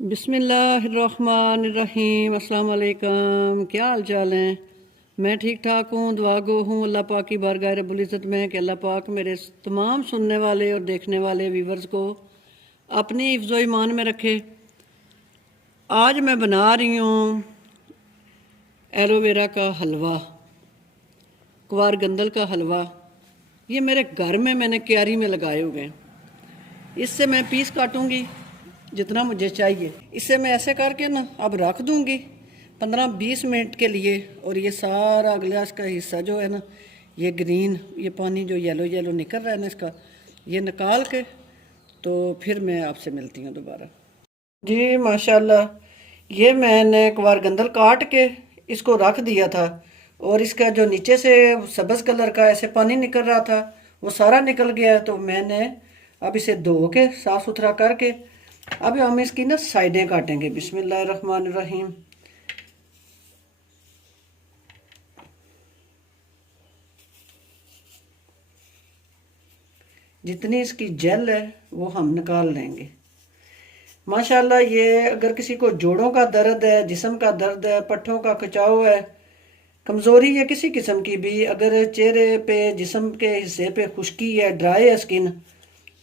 बिस्मिल्लाहिर्रहमानिर्रहीम। अस्सलाम वालेकुम। क्या हाल चाल हैं? मैं ठीक ठाक हूँ, दुआ गो हूँ अल्लाह पाक की बारगाह रब्बुल इज़्ज़त में कि अल्लाह पाक मेरे तमाम सुनने वाले और देखने वाले व्यूवर्स को अपनी हिफ्ज़ व ईमान में रखे। आज मैं बना रही हूँ एलोवेरा का हलवा, क्वार गंदल का हलवा। ये मेरे घर में मैंने क्यारी में लगाए हुए हैं। इससे मैं पीस काटूंगी जितना मुझे चाहिए। इसे मैं ऐसे करके ना अब रख दूंगी 15-20 मिनट के लिए। और ये सारा गिलास का हिस्सा जो है ना, ये ग्रीन, ये पानी जो येलो येलो निकल रहा है ना, इसका ये निकाल के तो फिर मैं आपसे मिलती हूँ दोबारा। जी माशाल्लाह, ये मैंने क्वार गंदल काट के इसको रख दिया था। और इसका जो नीचे से सब्ज़ कलर का ऐसे पानी निकल रहा था वो सारा निकल गया है। तो मैंने अब इसे धो के साफ़ सुथरा करके अब हम इसकी ना साइडें काटेंगे। बिस्मिल्लाहिर्रहमानिर्रहीम। जितनी इसकी जेल है वो हम निकाल लेंगे। माशाल्लाह, ये अगर किसी को जोड़ों का दर्द है, जिस्म का दर्द है, पट्ठों का खिंचाव है, कमज़ोरी है किसी किस्म की भी, अगर चेहरे पे जिस्म के हिस्से पे खुश्की है, ड्राई है स्किन,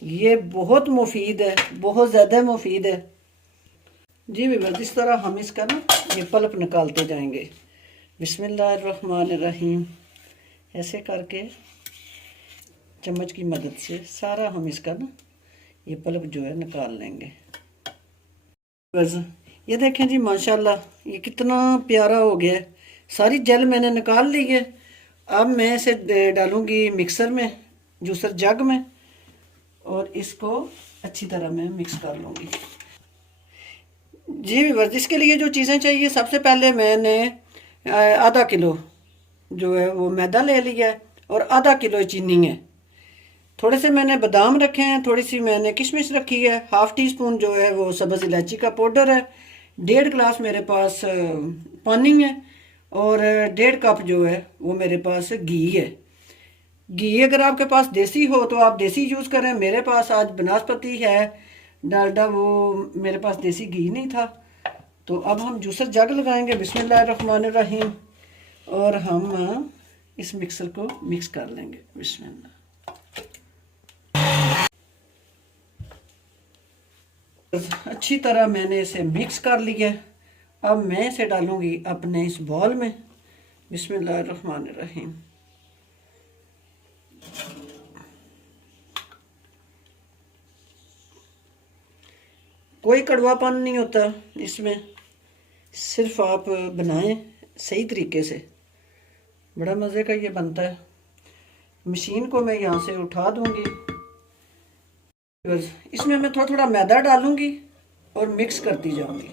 ये बहुत मुफीद है, बहुत ज़्यादा मुफीद है जी। भी इस तरह हम इसका ना ये पल्प निकालते जाएंगे। बिस्मिल्लाहिर्रहमानिर्रहीम। ऐसे करके चम्मच की मदद से सारा हम इसका ना ये पल्प जो है निकाल लेंगे। बस ये देखें जी, माशाल्लाह ये कितना प्यारा हो गया है। सारी जेल मैंने निकाल ली है। अब मैं इसे डालूंगी मिक्सर में, जूसर जग में, और इसको अच्छी तरह मैं मिक्स कर लूँगी जी। बस इसके लिए जो चीज़ें चाहिए, सबसे पहले मैंने आधा किलो जो है वो मैदा ले लिया है और आधा किलो चीनी है। थोड़े से मैंने बादाम रखे हैं, थोड़ी सी मैंने किशमिश रखी है, हाफ़ टी स्पून जो है वो सब्ज़ इलायची का पाउडर है, 1.5 गिलास मेरे पास पानी है, और 1.5 कप जो है वो मेरे पास घी है। घी अगर आपके पास देसी हो तो आप देसी यूज़ करें। मेरे पास आज बनस्पति है, डालडा, वो मेरे पास देसी घी नहीं था। तो अब हम जूसर जग लगाएंगे। बिस्मिल्लाहिर्रहमानिर्रहीम। और हम इस मिक्सर को मिक्स कर लेंगे। बिस्मिल्लाह। अच्छी तरह मैंने इसे मिक्स कर लिया। अब मैं इसे डालूंगी अपने इस बॉल में। बिस्मिल्लाहिर्रहमानिर्रहीम। कोई कड़वापन नहीं होता इसमें, सिर्फ आप बनाएं सही तरीके से, बड़ा मज़े का ये बनता है। मशीन को मैं यहाँ से उठा दूंगी। बस इसमें मैं थोड़ा थोड़ा मैदा डालूंगी और मिक्स करती जाऊंगी।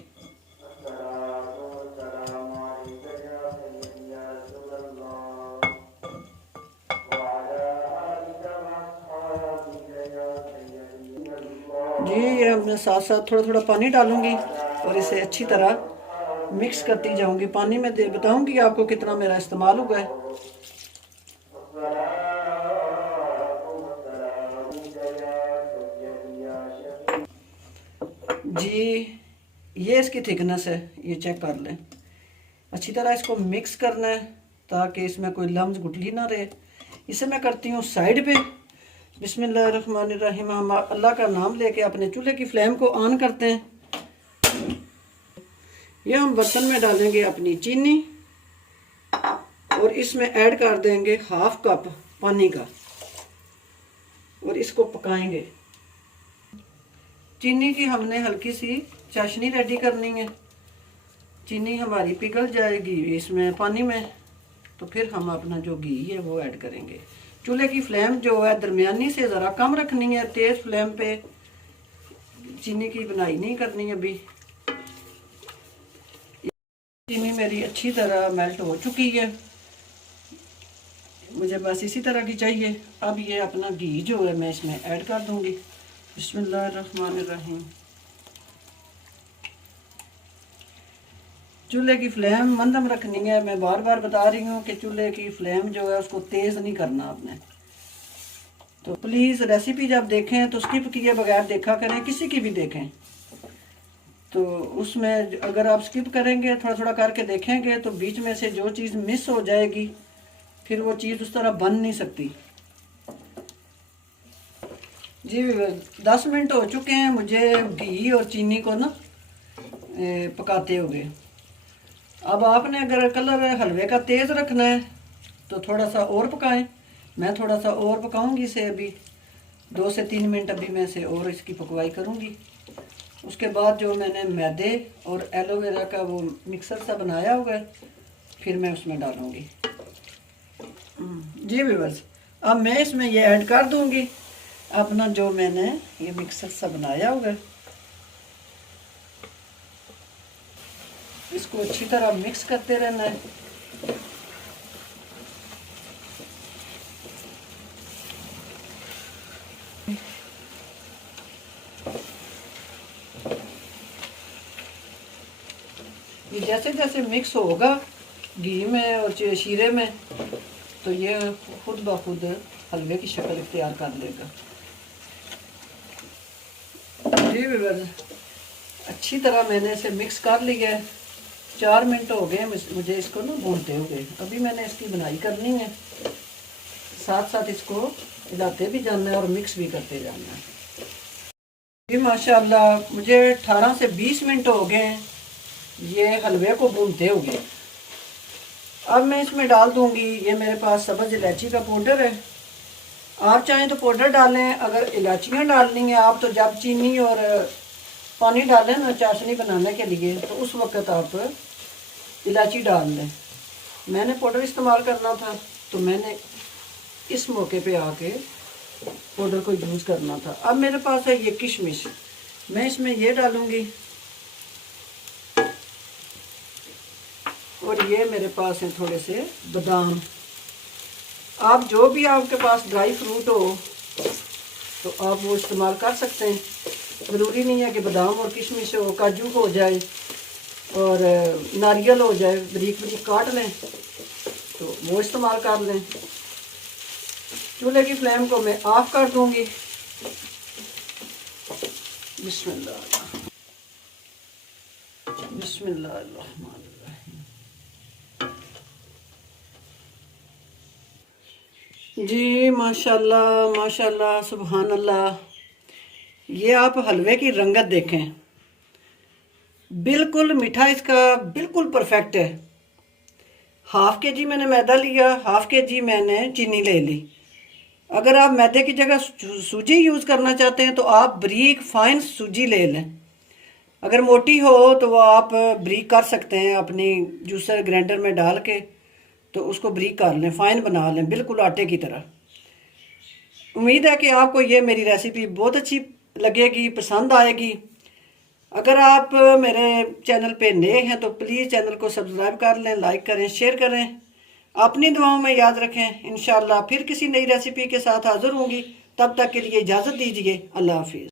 जी, ये मैं साथ साथ थोड़ा थोड़ा पानी डालूंगी और इसे अच्छी तरह मिक्स करती जाऊंगी। पानी में बताऊंगी आपको कितना मेरा इस्तेमाल हुआ है। जी, ये इसकी थिकनेस है, ये चेक कर लें। अच्छी तरह इसको मिक्स करना है ताकि इसमें कोई लम्स गुठली ना रहे। इसे मैं करती हूँ साइड पे। बिस्मिल्लाहिर्रहमानिर्रहीम। हम अल्लाह का नाम लेके अपने चूल्हे की फ्लेम को ऑन करते हैं। यह हम बर्तन में डालेंगे अपनी चीनी और इसमें ऐड कर देंगे हाफ कप पानी का और इसको पकाएंगे। चीनी की हमने हल्की सी चाशनी रेडी करनी है। चीनी हमारी पिघल जाएगी इसमें पानी में, तो फिर हम अपना जो घी है वो ऐड करेंगे। चूल्हे की फ्लेम जो है दरमियानी से ज़रा कम रखनी है, तेज़ फ्लेम पे चीनी की बनाई नहीं करनी अभी। चीनी मेरी अच्छी तरह मेल्ट हो चुकी है, मुझे बस इसी तरह की चाहिए। अब ये अपना घी जो है मैं इसमें ऐड कर दूंगी। बिस्मिल्लाहिर्रहमानिर्रहीम। चूल्हे की फ्लेम मंदम रखनी है। मैं बार बार बता रही हूँ कि चूल्हे की फ्लेम जो है उसको तेज़ नहीं करना आपने। तो प्लीज़ रेसिपी जब देखें तो स्किप किए बगैर देखा करें, किसी की भी देखें तो उसमें अगर आप स्किप करेंगे, थोड़ा थोड़ा करके देखेंगे, तो बीच में से जो चीज़ मिस हो जाएगी फिर वो चीज़ उस तरह बन नहीं सकती। जी 10 मिनट हो चुके हैं मुझे घी और चीनी को ना पकाते हुए। अब आपने अगर कलर हलवे का तेज़ रखना है तो थोड़ा सा और पकाएं। मैं थोड़ा सा और पकाऊंगी इसे, अभी 2 से 3 मिनट अभी मैं इसे और इसकी पकवाई करूंगी। उसके बाद जो मैंने मैदे और एलोवेरा का वो मिक्सर सा बनाया हुआ है फिर मैं उसमें डालूंगी। जी व्यूअर्स, अब मैं इसमें ये ऐड कर दूंगी अपना जो मैंने ये मिक्सर सा बनाया हुआ है। इसको अच्छी तरह मिक्स करते रहना है। ये जैसे जैसे मिक्स होगा घी में और शीरे में तो ये खुद ब खुद हलवे की शक्ल इख्तियार कर लेगा। जी व्यूअर्स, अच्छी तरह मैंने इसे मिक्स कर लिया है। 4 मिनट हो गए मुझे इसको ना भूनते हुए। अभी मैंने इसकी बनाई करनी है, साथ साथ इसको हिलाते भी जाना है और मिक्स भी करते जाना है। जी माशाल्लाह, मुझे 18 से 20 मिनट हो गए हैं ये हलवे को भूनते हुए। अब मैं इसमें डाल दूंगी, ये मेरे पास सब्ज़ इलायची का पाउडर है। आप चाहें तो पाउडर डालें, अगर इलायचियाँ डालनी है आप तो जब चीनी और पानी डालें ना चाशनी बनाने के लिए तो उस वक्त आप इलायची डाल लें। मैंने पाउडर इस्तेमाल करना था तो मैंने इस मौके पे आके पाउडर को यूज़ करना था। अब मेरे पास है ये किशमिश, मैं इसमें ये डालूंगी और ये मेरे पास है थोड़े से बादाम। आप जो भी आपके पास ड्राई फ्रूट हो तो आप वो इस्तेमाल कर सकते हैं। ज़रूरी नहीं है कि बादाम और किशमिश हो, काजू हो जाए और नारियल हो जाए, बारीक बारीक काट लें तो वो इस्तेमाल कर लें। चूल्हे की फ्लेम को मैं ऑफ कर दूंगी। बिस्मिल्लाह बिस्मिल्लाह। जी माशाल्लाह माशाल्लाह सुभान अल्लाह, ये आप हलवे की रंगत देखें, बिल्कुल मीठा इसका बिल्कुल परफेक्ट है। हाफ के जी मैंने मैदा लिया, हाफ के जी मैंने चीनी ले ली। अगर आप मैदे की जगह सूजी यूज़ करना चाहते हैं तो आप बारीक फाइन सूजी ले लें। अगर मोटी हो तो वो आप बारीक कर सकते हैं, अपनी जूसर ग्राइंडर में डाल के तो उसको बारीक कर लें, फाइन बना लें बिल्कुल आटे की तरह। उम्मीद है कि आपको ये मेरी रेसिपी बहुत अच्छी लगेगी, पसंद आएगी। अगर आप मेरे चैनल पे नए हैं तो प्लीज़ चैनल को सब्सक्राइब कर लें, लाइक करें, शेयर करें। अपनी दुआओं में याद रखें। इंशाल्लाह फिर किसी नई रेसिपी के साथ हाज़िर होंगी। तब तक के लिए इजाज़त दीजिए। अल्लाह हाफिज़।